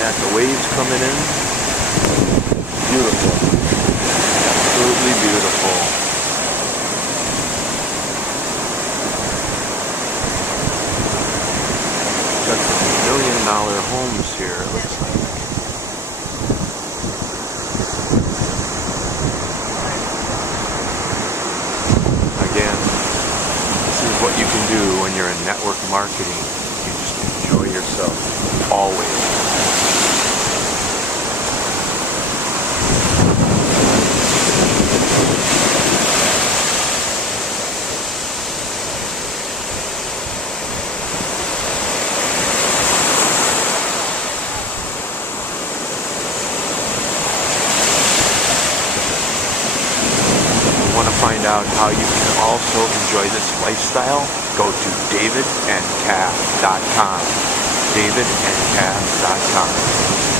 at the waves coming in. Beautiful. Absolutely beautiful. Got some $1 million homes here, it looks like. Again, this is what you can do when you're in network marketing. You just enjoy yourself, always. Want to find out how you can also enjoy this lifestyle? Go to davidandcaf.com. davidandcaf.com.